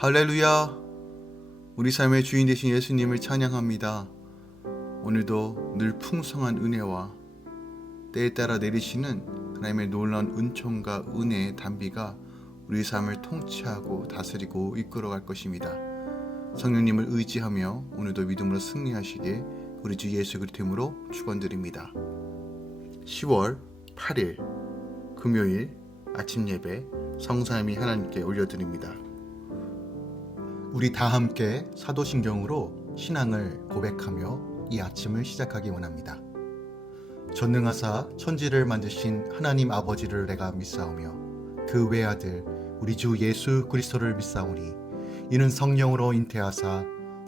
할렐루야! 우리 삶의 주인 되신 예수님을 찬양합니다. 오늘도 늘 풍성한 은혜와 때에 따라 내리시는 하나님의 놀라운 은총과 은혜의 단비가 우리 삶을 통치하고 다스리고 이끌어갈 것입니다. 성령님을 의지하며 오늘도 믿음으로 승리하시길 우리 주 예수 그리스도 이름으로 축원드립니다. 10월 8일 금요일 아침 예배 성삼위 하나님께 올려드립니다. 우리 다 함께 사도신경으로 신앙을 고백하며 이 아침을 시작하기 원합니다. 전능하사 천지를 만드신 하나님 아버지를 내가 믿사오며 그 외아들 우리 주 예수 그리스도를 믿사오니 이는 성령으로 잉태하사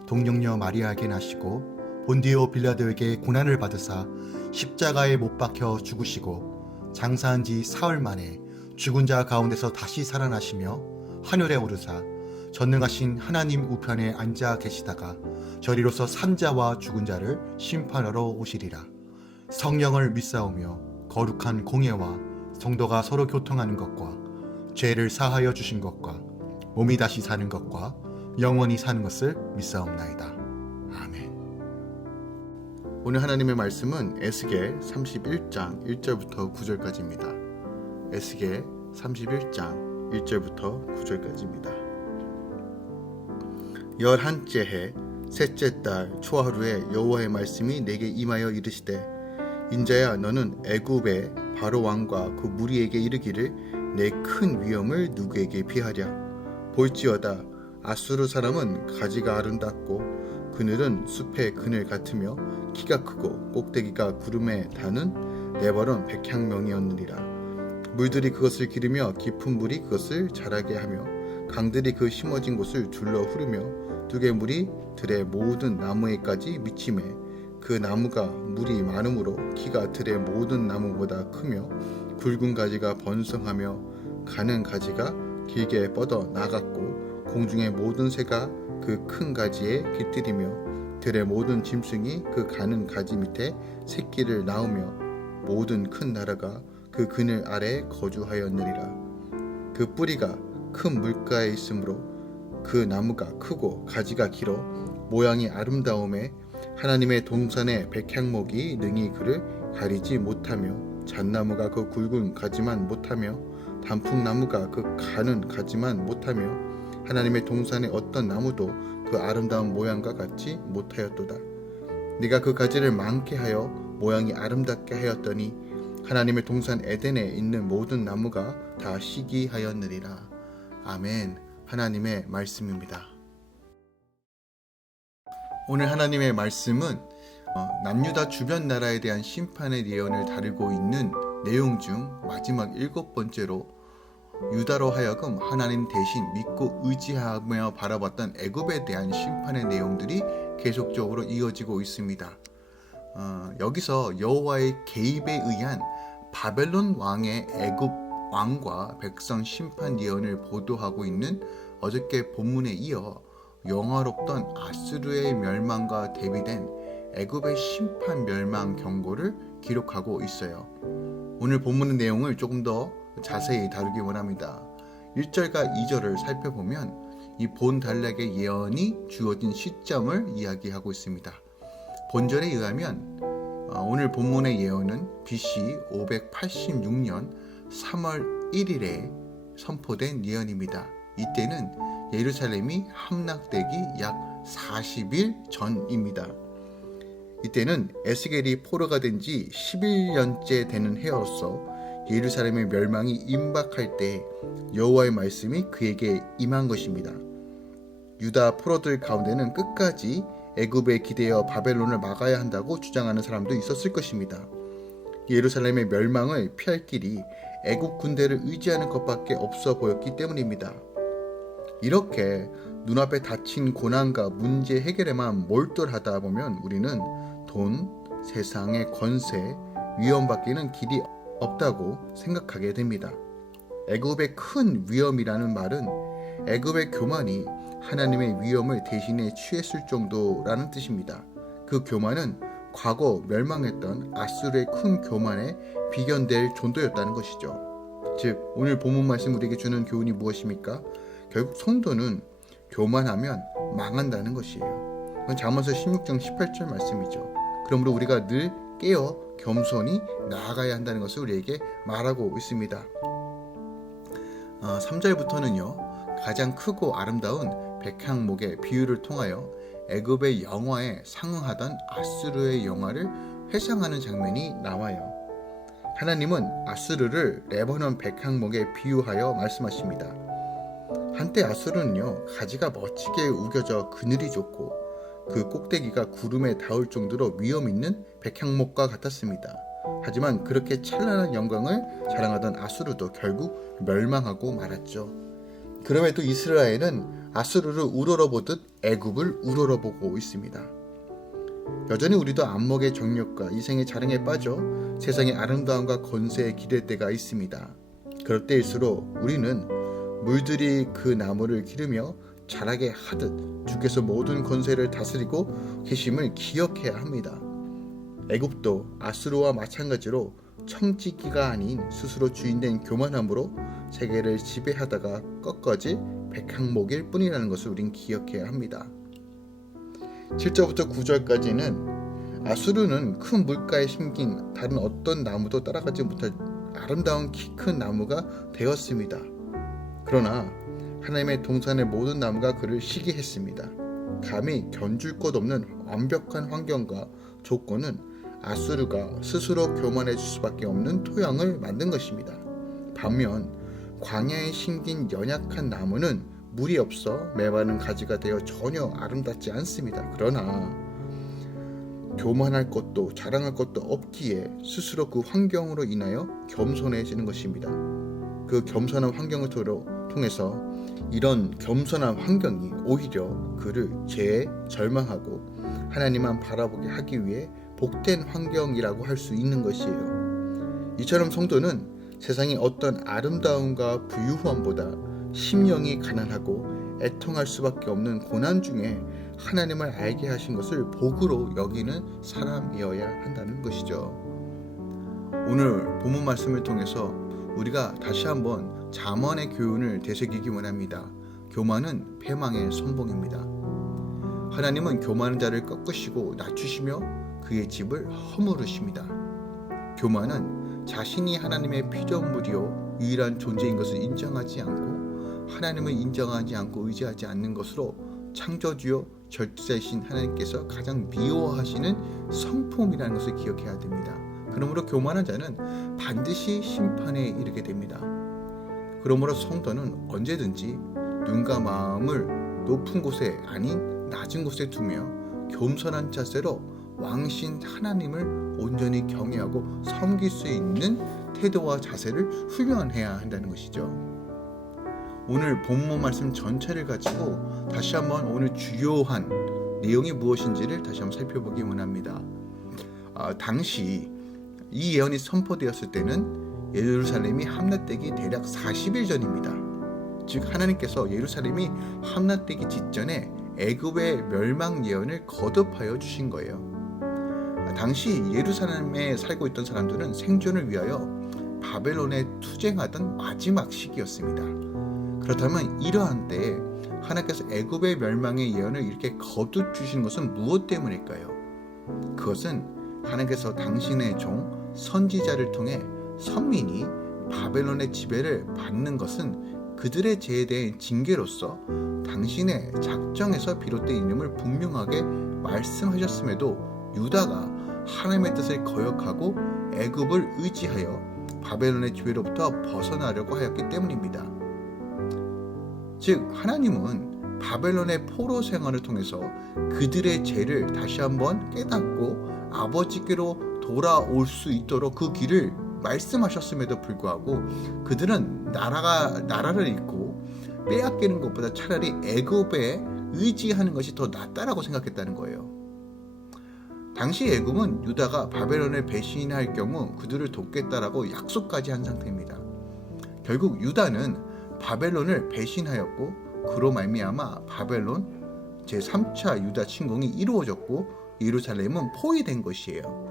동정녀 마리아에게 나시고 본디오 빌라도에게 고난을 받으사 십자가에 못 박혀 죽으시고 장사한 지 사흘 만에 죽은 자 가운데서 다시 살아나시며 하늘에 오르사 전능하신 하나님 우편에 앉아 계시다가 저리로서 산자와 죽은 자를 심판하러 오시리라. 성령을 믿사오며 거룩한 공예와 성도가 서로 교통하는 것과 죄를 사하여 주신 것과 몸이 다시 사는 것과 영원히 사는 것을 믿사옵나이다. 아멘. 오늘 하나님의 말씀은 에스겔 31장 1절부터 9절까지입니다. 에스겔 31장 1절부터 9절까지입니다. 11째 해 셋째 달 초하루에 여호와의 말씀이 내게 임하여 이르시되 인자야 너는 애굽의 바로 왕과 그 무리에게 이르기를 내 큰 위엄을 누구에게 비하랴. 볼지어다 아수르 사람은 가지가 아름답고 그늘은 숲의 그늘 같으며 키가 크고 꼭대기가 구름에 닿는 네벌은 백향명이었느니라. 물들이 그것을 기르며 깊은 물이 그것을 자라게 하며 강들이 그 심어진 곳을 둘러 흐르며 두개물이 들의 모든 나무에까지 미치매 그 나무가 물이 많으므로 키가 들의 모든 나무보다 크며 굵은 가지가 번성하며 가는 가지가 길게 뻗어 나갔고 공중의 모든 새가 그 큰 가지에 깃들이며 들의 모든 짐승이 그 가는 가지 밑에 새끼를 낳으며 모든 큰 나라가 그 그늘 아래에 거주하였느니라. 그 뿌리가 큰 물가에 있으므로 그 나무가 크고 가지가 길어 모양이 아름다움에 하나님의 동산의 백향목이 능히 그를 가리지 못하며 잣나무가 그 굵은 가지만 못하며 단풍나무가 그 가는 가지만 못하며 하나님의 동산의 어떤 나무도 그 아름다운 모양과 같지 못하였도다. 네가 그 가지를 많게 하여 모양이 아름답게 하였더니 하나님의 동산 에덴에 있는 모든 나무가 다 시기하였느니라. 아멘. 하나님의 말씀입니다. 오늘 하나님의 말씀은 남유다 주변 나라에 대한 심판의 예언을 다루고 있는 내용 중 마지막 7번째로 유다로 하여금 하나님 대신 믿고 의지하며 바라봤던 애굽에 대한 심판의 내용들이 계속적으로 이어지고 있습니다. 여기서 여호와의 개입에 의한 바벨론 왕의 애굽 왕과 백성 심판 예언을 보도하고 있는 어저께 본문에 이어 영화롭던 아수르의 멸망과 대비된 애굽의 심판 멸망 경고를 기록하고 있어요. 오늘 본문의 내용을 조금 더 자세히 다루기 원합니다. 1절과 2절을 살펴보면 이 본 달락의 예언이 주어진 시점을 이야기하고 있습니다. 본절에 의하면 오늘 본문의 예언은 BC 586년 3월 1일에 선포된 예언입니다. 이때는 예루살렘이 함락되기 약 40일 전입니다. 이때는 에스겔이 포로가 된 지 11년째 되는 해로서 예루살렘의 멸망이 임박할 때 여호와의 말씀이 그에게 임한 것입니다. 유다 포로들 가운데는 끝까지 애굽에 기대어 바벨론을 막아야 한다고 주장하는 사람도 있었을 것입니다. 예루살렘의 멸망을 피할 길이 애굽 군대를 의지하는 것밖에 없어 보였기 때문입니다. 이렇게 눈앞에 닥친 고난과 문제 해결에만 몰두하다 보면 우리는 돈, 세상의 권세, 위험밖에는 길이 없다고 생각하게 됩니다. 애굽의 큰 위험이라는 말은 애굽의 교만이 하나님의 위험을 대신해 취했을 정도라는 뜻입니다. 그 교만은 과거 멸망했던 아수르의 큰 교만에 비견될 정도였다는 것이죠. 즉 오늘 본문 말씀 우리에게 주는 교훈이 무엇입니까? 결국 성도는 교만하면 망한다는 것이에요. 그건 잠언서 16장 18절 말씀이죠. 그러므로 우리가 늘 깨어 겸손히 나아가야 한다는 것을 우리에게 말하고 있습니다. 3절부터는요, 가장 크고 아름다운 백향목의 비유를 통하여 애굽의 영화에 상응하던 아수르의 영화를 회상하는 장면이 나와요. 하나님은 아수르를 레바논 백향목에 비유하여 말씀하십니다. 한때 아수르는요, 가지가 멋지게 우겨져 그늘이 좋고 그 꼭대기가 구름에 닿을 정도로 위험 있는 백향목과 같았습니다. 하지만 그렇게 찬란한 영광을 자랑하던 아수르도 결국 멸망하고 말았죠. 그럼에도 이스라엘은 아수르를 우러러보듯 애굽을 우러러보고 있습니다. 여전히 우리도 안목의 정력과 이생의 자랑에 빠져 세상의 아름다움과 권세에 기댈 때가 있습니다. 그럴 때일수록 우리는 물들이 그 나무를 기르며 자라게 하듯 주께서 모든 권세를 다스리고 계심을 기억해야 합니다. 애굽도 아수르와 마찬가지로 청지기가 아닌 스스로 주인된 교만함으로 세계를 지배하다가 꺾어질 백향목일 뿐이라는 것을 우린 기억해야 합니다. 7절부터 9절까지는 아수르는 큰 물가에 심긴 다른 어떤 나무도 따라가지 못할 아름다운 키 큰 나무가 되었습니다. 그러나 하나님의 동산의 모든 나무가 그를 시기했습니다. 감히 견줄 것 없는 완벽한 환경과 조건은 아수르가 스스로 교만해질 수밖에 없는 토양을 만든 것입니다. 반면 광야에 심긴 연약한 나무는 물이 없어 메마른 가지가 되어 전혀 아름답지 않습니다. 그러나 교만할 것도 자랑할 것도 없기에 스스로 그 환경으로 인하여 겸손해지는 것입니다. 그 겸손한 환경을 통해서 이런 겸손한 환경이 오히려 그를 죄에 절망하고 하나님만 바라보게 하기 위해 복된 환경이라고 할 수 있는 것이에요. 이처럼 성도는 세상의 어떤 아름다움과 부유함보다 심령이 가난하고 애통할 수밖에 없는 고난 중에 하나님을 알게 하신 것을 복으로 여기는 사람이어야 한다는 것이죠. 오늘 본문 말씀을 통해서 우리가 다시 한번 잠언의 교훈을 되새기기 원합니다. 교만은 패망의 선봉입니다. 하나님은 교만한 자를 꺾으시고 낮추시며 그의 집을 허물으십니다. 교만은 자신이 하나님의 피조물이요 유일한 존재인 것을 인정하지 않고 하나님을 인정하지 않고 의지하지 않는 것으로 창조주요 절대자이신 하나님께서 가장 미워하시는 성품이라는 것을 기억해야 됩니다. 그러므로 교만한 자는 반드시 심판에 이르게 됩니다. 그러므로 성도는 언제든지 눈과 마음을 높은 곳에 아닌 낮은 곳에 두며 겸손한 자세로 왕신 하나님을 온전히 경외하고 섬길 수 있는 태도와 자세를 훈련해야 한다는 것이죠. 오늘 본문 말씀 전체를 가지고 다시 한번 오늘 주요한 내용이 무엇인지를 다시 한번 살펴보기 원합니다. 당시 이 예언이 선포되었을 때는 예루살렘이 함락되기 대략 40일 전입니다. 즉 하나님께서 예루살렘이 함락되기 직전에 애굽의 멸망 예언을 거듭하여 주신 거예요. 당시 예루살렘에 살고 있던 사람들은 생존을 위하여 바벨론에 투쟁하던 마지막 시기였습니다. 그렇다면 이러한 때에 하나님께서 애굽의 멸망의 예언을 이렇게 거듭 주신 것은 무엇 때문일까요? 그것은 하나님께서 당신의 종 선지자를 통해 선민이 바벨론의 지배를 받는 것은 그들의 죄에 대한 징계로서 당신의 작정에서 비롯된 이름을 분명하게 말씀하셨음에도 유다가 하나님의 뜻을 거역하고 애굽을 의지하여 바벨론의 지배로부터 벗어나려고 하였기 때문입니다. 즉 하나님은 바벨론의 포로 생활을 통해서 그들의 죄를 다시 한번 깨닫고 아버지께로 돌아올 수 있도록 그 길을 말씀하셨음에도 불구하고 그들은 나라를 잃고 빼앗기는 것보다 차라리 애굽에 의지하는 것이 더 낫다라고 생각했다는 거예요. 당시 애굽은 유다가 바벨론을 배신할 경우 그들을 돕겠다라고 약속까지 한 상태입니다. 결국 유다는 바벨론을 배신하였고 그로 말미암아 바벨론 제3차 유다 침공이 이루어졌고 예루살렘은 포위된 것이에요.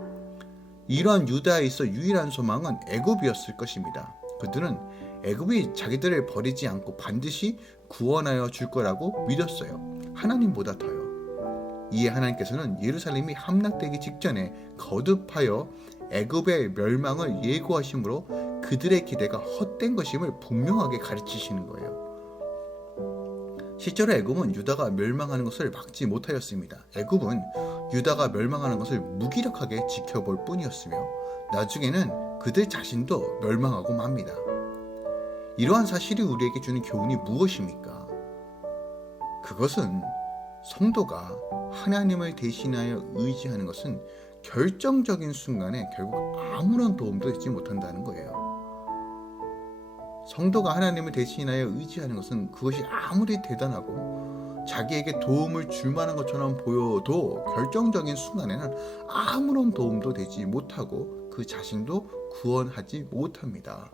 이러한 유다에 있어 유일한 소망은 애굽이었을 것입니다. 그들은 애굽이 자기들을 버리지 않고 반드시 구원하여 줄 거라고 믿었어요. 하나님보다 더요. 이에 하나님께서는 예루살렘이 함락되기 직전에 거듭하여 애굽의 멸망을 예고하심으로 그들의 기대가 헛된 것임을 분명하게 가르치시는 거예요. 실제로 애굽은 유다가 멸망하는 것을 막지 못하였습니다. 애굽은 유다가 멸망하는 것을 무기력하게 지켜볼 뿐이었으며 나중에는 그들 자신도 멸망하고 맙니다. 이러한 사실이 우리에게 주는 교훈이 무엇입니까? 그것은 성도가 하나님을 대신하여 의지하는 것은 결정적인 순간에 결국 아무런 도움도 되지 못한다는 거예요. 성도가 하나님을 대신하여 의지하는 것은 그것이 아무리 대단하고 자기에게 도움을 줄 만한 것처럼 보여도 결정적인 순간에는 아무런 도움도 되지 못하고 그 자신도 구원하지 못합니다.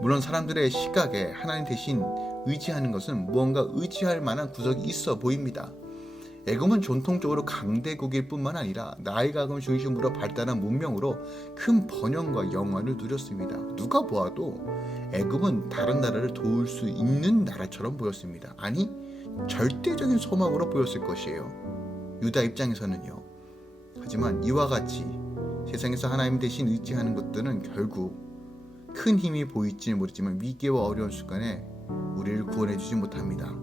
물론 사람들의 시각에 하나님 대신 의지하는 것은 무언가 의지할 만한 구석이 있어 보입니다. 애굽은 전통적으로 강대국일 뿐만 아니라 나일강을 중심으로 발달한 문명으로 큰 번영과 영화를 누렸습니다. 누가 보아도 애굽은 다른 나라를 도울 수 있는 나라처럼 보였습니다. 아니, 절대적인 소망으로 보였을 것이에요. 유다 입장에서는요. 하지만 이와 같이 세상에서 하나님 대신 의지하는 것들은 결국 큰 힘이 보일지는 모르지만 위기와 어려운 순간에 우리를 구원해주지 못합니다.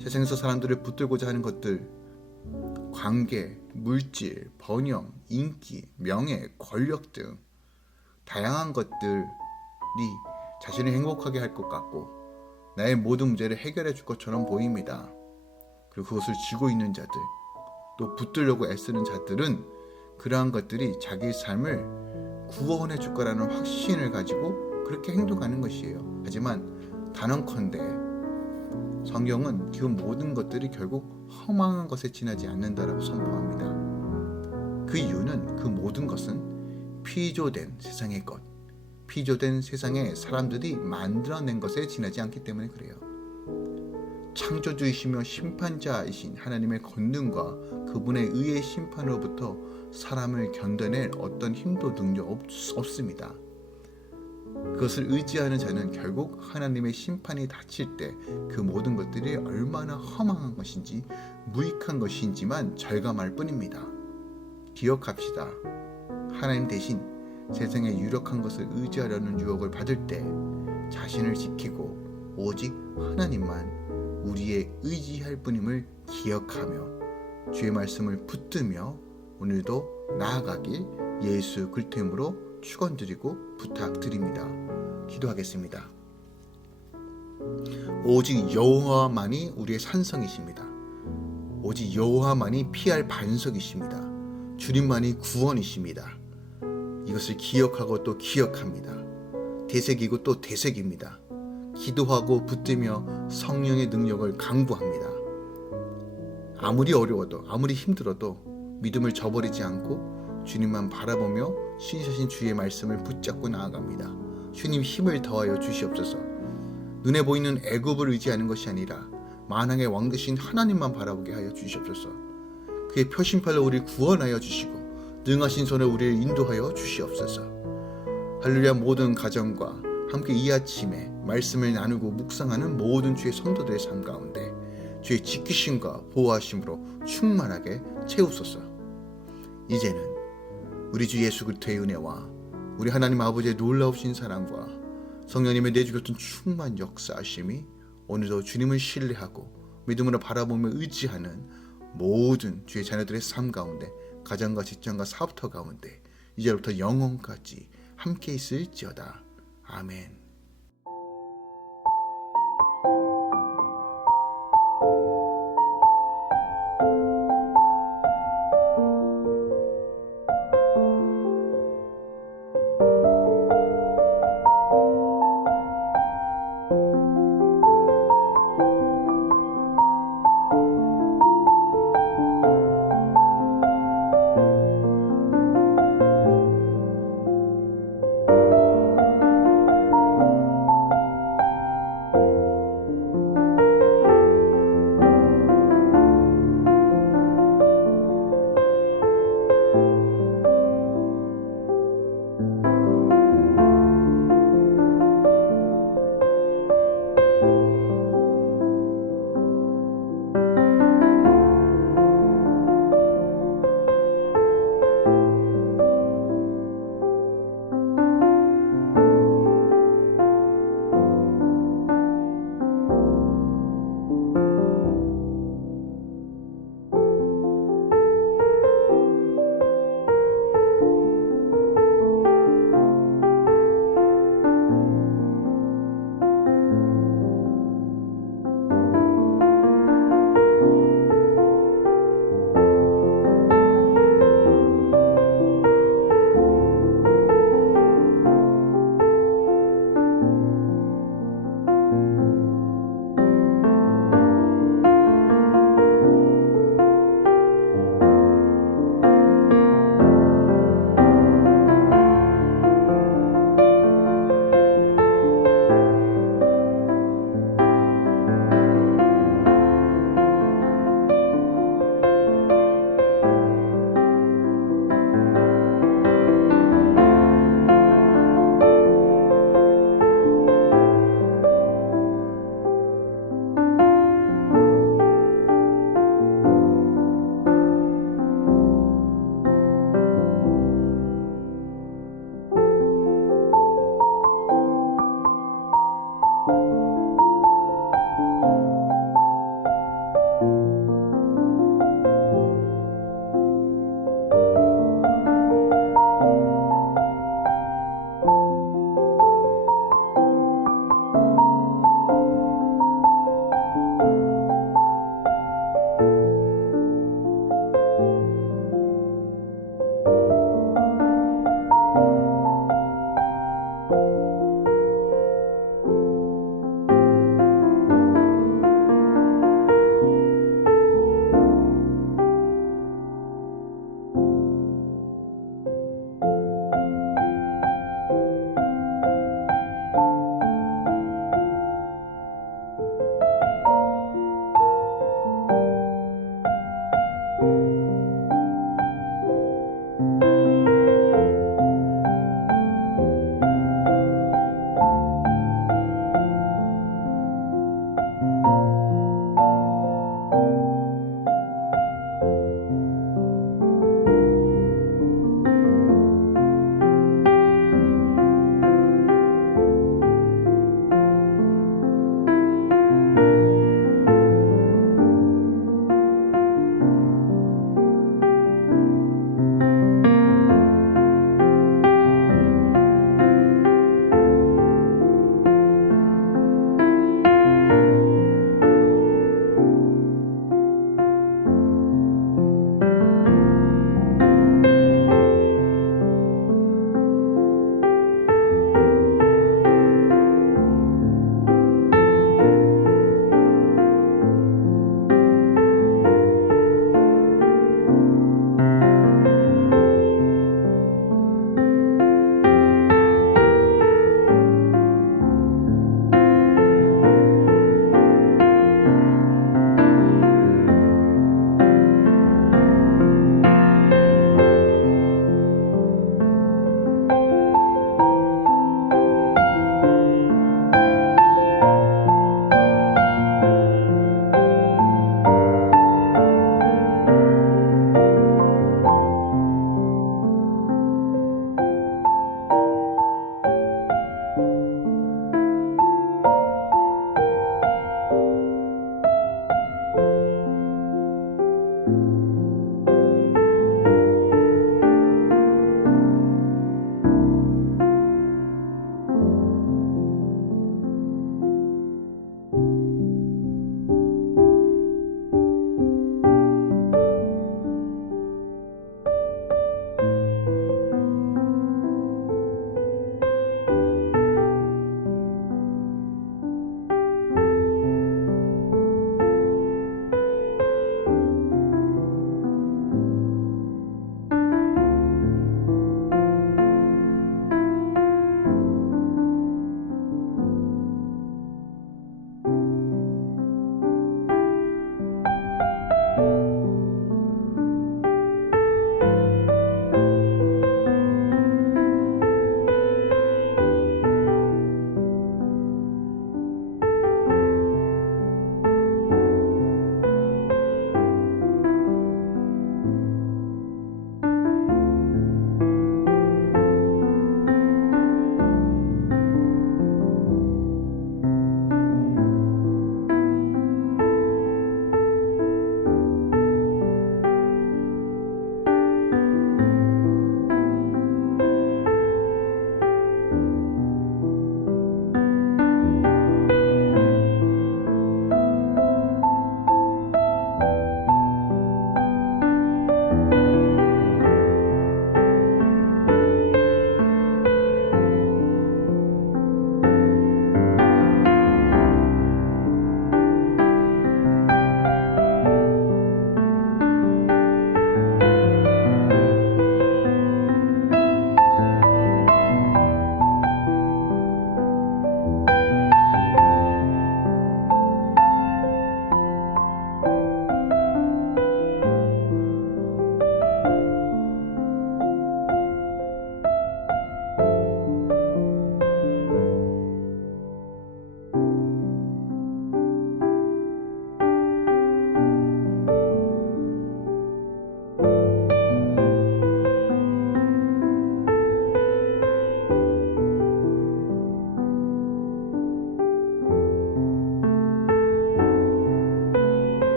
세상에서 사람들을 붙들고자 하는 것들, 관계, 물질, 번영, 인기, 명예, 권력 등 다양한 것들이 자신을 행복하게 할 것 같고 나의 모든 문제를 해결해 줄 것처럼 보입니다. 그리고 그것을 쥐고 있는 자들, 또 붙들려고 애쓰는 자들은 그러한 것들이 자기의 삶을 구원해 줄 거라는 확신을 가지고 그렇게 행동하는 것이에요. 하지만 단언컨대 성경은 그 모든 것들이 결국 허망한 것에 지나지 않는다라고 선포합니다. 그 이유는 그 모든 것은 피조된 세상의 것, 피조된 세상의 사람들이 만들어낸 것에 지나지 않기 때문에 그래요. 창조주이시며 심판자이신 하나님의 권능과 그분의 의의 심판으로부터 사람을 견뎌낼 어떤 힘도 능력 없습니다. 그것을 의지하는 자는 결국 하나님의 심판이 닥칠 때 그 모든 것들이 얼마나 허망한 것인지 무익한 것인지만 절감할 뿐입니다. 기억합시다. 하나님 대신 세상의 유력한 것을 의지하려는 유혹을 받을 때 자신을 지키고 오직 하나님만 우리의 의지할 뿐임을 기억하며 주의 말씀을 붙들며 오늘도 나아가길 예수 그리스도 이름으로 축원드리고 부탁드립니다. 기도하겠습니다. 오직 여호와만이 우리의 산성이십니다. 오직 여호와만이 피할 반석이십니다. 주님만이 구원이십니다. 이것을 기억하고 또 기억합니다. 되새기고 또 되새깁니다. 기도하고 붙들며 성령의 능력을 강구합니다. 아무리 어려워도 아무리 힘들어도 믿음을 저버리지 않고 주님만 바라보며 신실하신 주의 말씀을 붙잡고 나아갑니다. 주님 힘을 더하여 주시옵소서. 눈에 보이는 애굽을 의지하는 것이 아니라 만왕의 왕 되신 하나님만 바라보게 하여 주시옵소서. 그의 표심팔로 우리를 구원하여 주시고 능하신 손에 우리를 인도하여 주시옵소서. 할렐루야. 모든 가정과 함께 이 아침에 말씀을 나누고 묵상하는 모든 주의 성도들의 삶 가운데 주의 지키심과 보호하심으로 충만하게 채우소서. 이제는 우리 주 예수 그리스도의 은혜와 우리 하나님 아버지의 놀라우신 사랑과 성령님의 내주셨던 충만 역사하심이 오늘도 주님을 신뢰하고 믿음으로 바라보며 의지하는 모든 주의 자녀들의 삶 가운데 가정과 직장과 사업터 가운데 이제부터 영원까지 함께 있을지어다. 아멘.